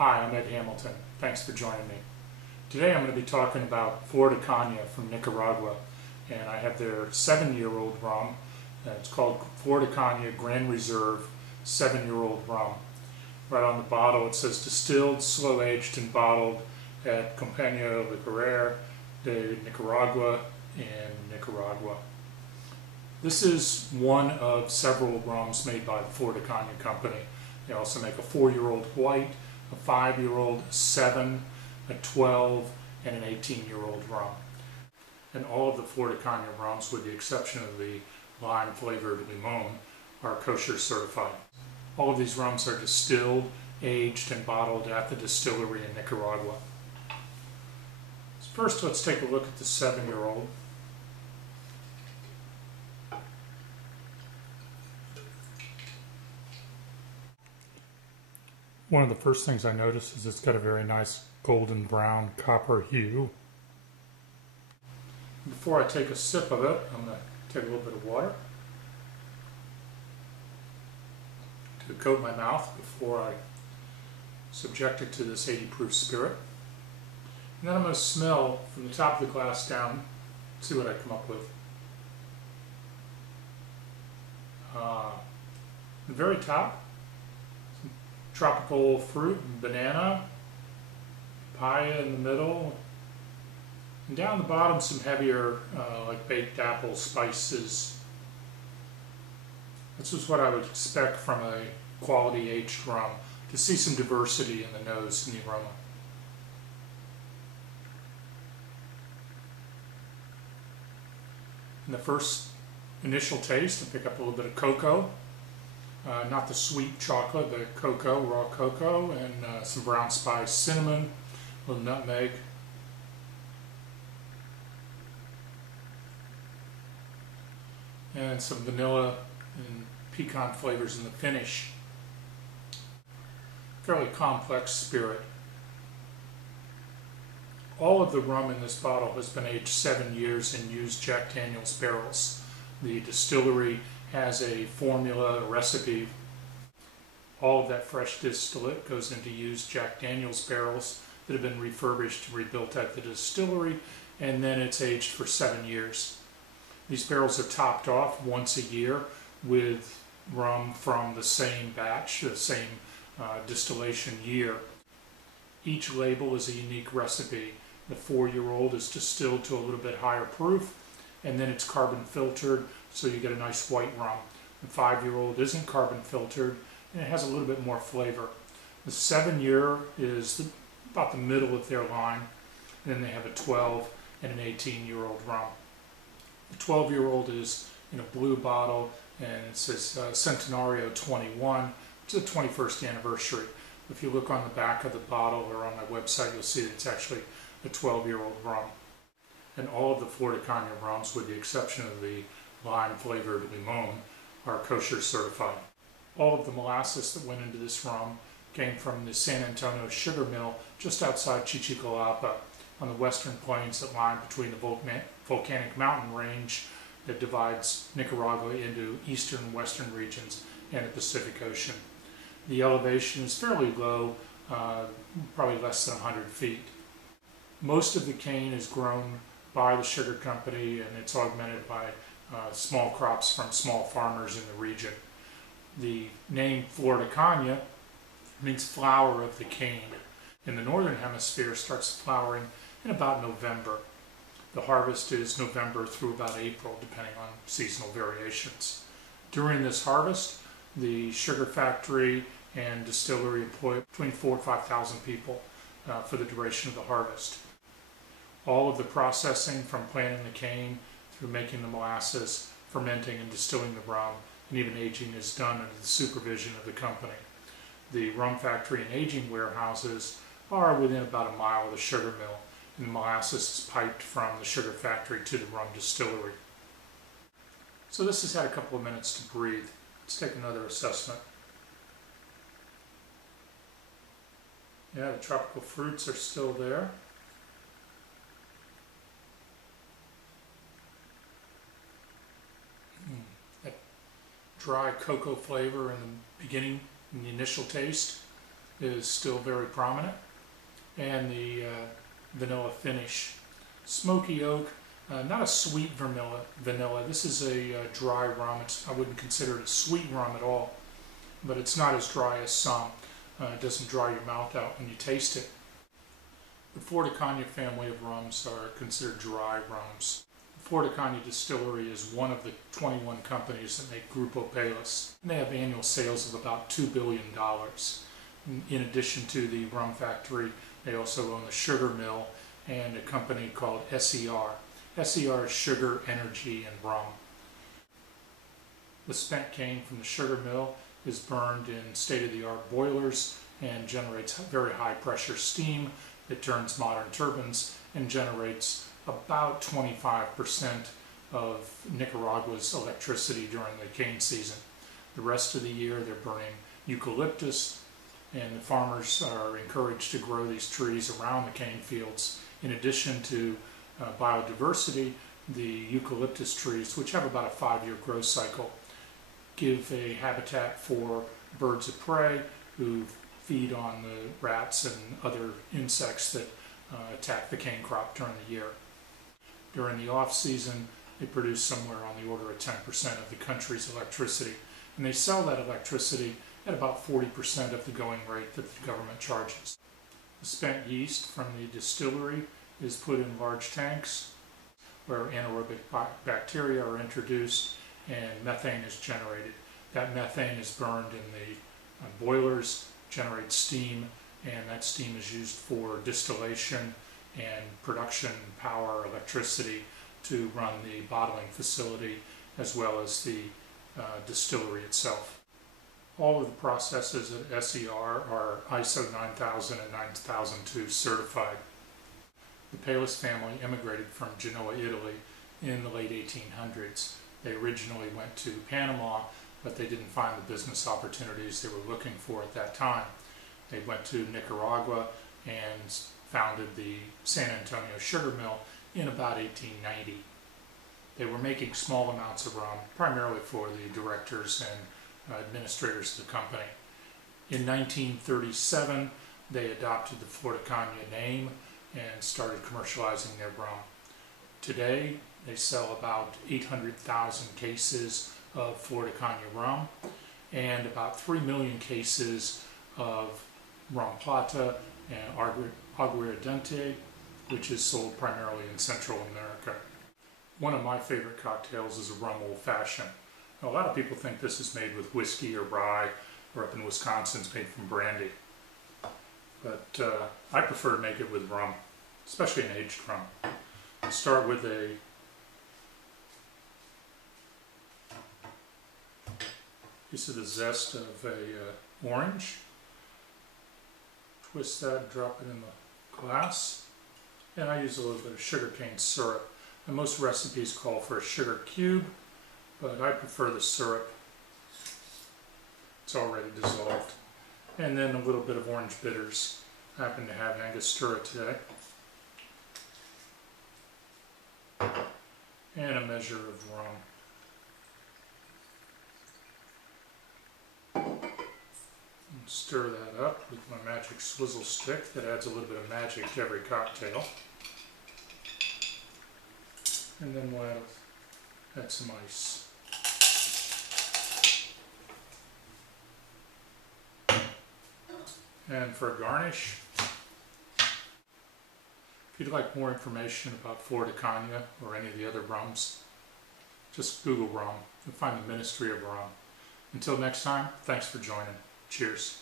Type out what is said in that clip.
Hi, I'm Ed Hamilton. Thanks for joining me. Today I'm going to be talking about Flor de Caña from Nicaragua, and I have their 7-year-old rum. It's called Flor de Caña Grand Reserve 7-year-old rum. Right on the bottle it says distilled, slow-aged, and bottled at Compañía de Carrera de Nicaragua in Nicaragua. This is one of several rums made by the Flor de Caña company. They also make a 4-year-old white, a 5-year-old, a 7, a 12, and an 18-year-old rum. And all of the Flor de Caña rums, with the exception of the lime-flavored limon, are kosher certified. All of these rums are distilled, aged, and bottled at the distillery in Nicaragua. So first, let's take a look at the 7-year-old. One of the first things I notice is it's got a very nice golden brown copper hue. Before I take a sip of it, I'm going to take a little bit of water to coat my mouth before I subject it to this 80 proof spirit. And then I'm going to smell from the top of the glass down, see what I come up with. The very top, tropical fruit, banana, papaya in the middle, and down the bottom some heavier like baked apple spices. This is what I would expect from a quality aged rum, to see some diversity in the nose and the aroma. In the first initial taste, I pick up a little bit of cocoa. Not the sweet chocolate, the cocoa, raw cocoa, and some brown spice, cinnamon, a little nutmeg. And some vanilla and pecan flavors in the finish. Fairly complex spirit. All of the rum in this bottle has been aged 7 years in used Jack Daniel's barrels. The distillery has a formula, a recipe. All of that fresh distillate goes into used Jack Daniel's barrels that have been refurbished and rebuilt at the distillery, and then it's aged for 7 years. These barrels are topped off once a year with rum from the same batch, the same distillation year. Each label is a unique recipe. The 4-year-old is distilled to a little bit higher proof, and then it's carbon filtered, so you get a nice white rum. The 5-year-old isn't carbon filtered, and it has a little bit more flavor. The 7-year is about the middle of their line, and then they have a 12 and an 18-year-old rum. The 12-year-old is in a blue bottle, and it says Centenario 21, which is the 21st anniversary. If you look on the back of the bottle or on my website, you'll see that it's actually a 12-year-old rum. And all of the Flor de Caña rums, with the exception of the lime-flavored limon, are kosher certified. All of the molasses that went into this rum came from the San Antonio sugar mill just outside Chichiquilapa on the western plains that lie between the volcanic mountain range that divides Nicaragua into eastern and western regions and the Pacific Ocean. The elevation is fairly low, probably less than 100 feet. Most of the cane is grown by the sugar company, and it's augmented by small crops from small farmers in the region. The name Flor de Caña means flower of the cane. In the northern hemisphere, it starts flowering in about November. The harvest is November through about April, depending on seasonal variations. During this harvest, the sugar factory and distillery employ between 4,000 and 5,000 people for the duration of the harvest. All of the processing, from planting the cane through making the molasses, fermenting and distilling the rum, and even aging, is done under the supervision of the company. The rum factory and aging warehouses are within about a mile of the sugar mill, and the molasses is piped from the sugar factory to the rum distillery. So this has had a couple of minutes to breathe. Let's take another assessment. Yeah, the tropical fruits are still there. That dry cocoa flavor in the beginning, in the initial taste. is still very prominent, and the vanilla finish. Smoky oak, not a sweet vanilla. This is a dry rum. I wouldn't consider it a sweet rum at all, but it's not as dry as some. It doesn't dry your mouth out when you taste it. The Flor de Caña family of rums are considered dry rums. The Flor de Caña distillery is one of the 21 companies that make Grupo Palos. They have annual sales of about $2 billion. In addition to the rum factory, they also own the sugar mill and a company called SER. SER is Sugar, Energy, and Rum. The spent cane from the sugar mill is burned in state-of-the-art boilers and generates very high-pressure steam. It turns modern turbines and generates about 25% of Nicaragua's electricity during the cane season. The rest of the year they're burning eucalyptus, and the farmers are encouraged to grow these trees around the cane fields. In addition to biodiversity, the eucalyptus trees, which have about a 5-year growth cycle, give a habitat for birds of prey who feed on the rats and other insects that attack the cane crop during the year. During the off-season, they produce somewhere on the order of 10% of the country's electricity, and they sell that electricity at about 40% of the going rate that the government charges. The spent yeast from the distillery is put in large tanks where anaerobic bacteria are introduced and methane is generated. That methane is burned in the boilers, generates steam, and that steam is used for distillation and production power, electricity to run the bottling facility as well as the distillery itself. All of the processes at SER are ISO 9000 and 9002 certified. The Palos family immigrated from Genoa, Italy in the late 1800s. They originally went to Panama, but they didn't find the business opportunities they were looking for at that time. They went to Nicaragua and founded the San Antonio sugar mill in about 1890. They were making small amounts of rum, primarily for the directors and administrators of the company. In 1937, they adopted the Flor de Caña name and started commercializing their rum. Today, they sell about 800,000 cases of Flor de Caña rum and about 3 million cases of rum plata and aguardiente, which is sold primarily in Central America. One of my favorite cocktails is a rum old-fashioned. A lot of people think this is made with whiskey or rye, or up in Wisconsin it's made from brandy. But I prefer to make it with rum, especially an aged rum. I'll start with a piece of the zest of a orange. Twist that, drop it in the glass, and I use a little bit of sugarcane syrup. And most recipes call for a sugar cube, but I prefer the syrup. It's already dissolved. And then a little bit of orange bitters. I happen to have Angostura today. And a measure of rum. And stir that up with my magic swizzle stick that adds a little bit of magic to every cocktail. And then we'll add some ice. And for a garnish, if you'd like more information about Flor de Caña or any of the other rums, just Google rum. You'll find the Ministry of Rum. Until next time, thanks for joining. Cheers.